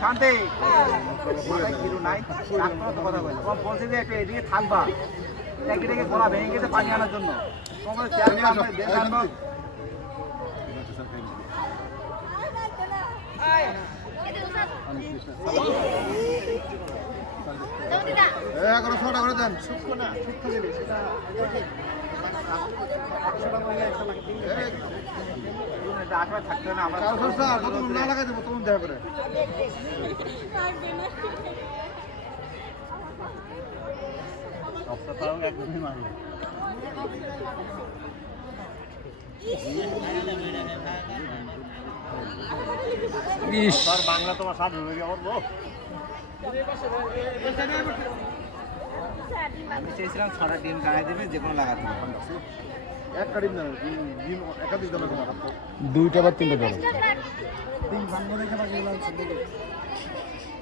শান্তি নাই কথা বলছে বলছে যে একটু এদিকে থাকবা ডেকে ডেকে গলা ভেঙে গেছে পানি আনার জন্য ছটা করে দেন থাকতে না আমরা না লাগাই দেবো তখন দেখা করে একদমই মারলো বাংলা তোমার সাথে বলবো আমি চেয়েছিলাম 6টা ডিম গায়ে দেবে যে কোনো লাগাতে একটা ডিম দেবে ডিম একাধিক দেবে তোমার 2টা বা 3টা দেবে ডিম ভাঙবো রেখে বাকি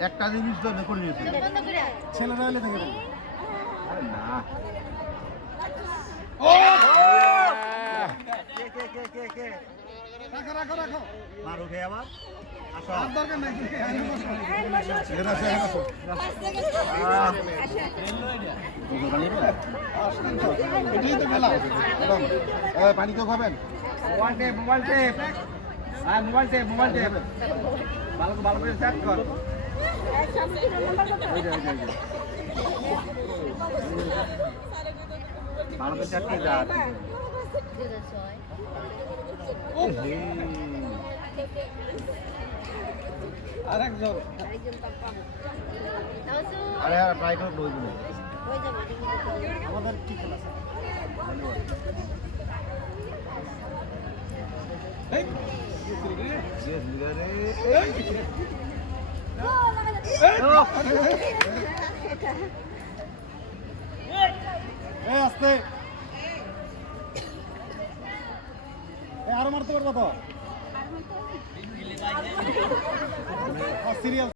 একটা জিনিস তো করে নিয়েছে ছেলেরা এলে থেকে আরে না ও কে রাখো রাখো রাখো মারো কে আবার আসো আর দরকার নাই এরা সে আসো এটাই তো খেলা এই পানি তো খাবেন মোবাইল টেপ হ্যাঁ মোবাইল টেপ ভালো ভালো করে সেট কর ভালো করে সেট করে যা আরেকজন আরে আর ট্রাই করে লইব না আমাদের কি খেলা আছে এই জিস লিগারে এই আস্তে আরো মারতে পারবো তো সিরিয়াল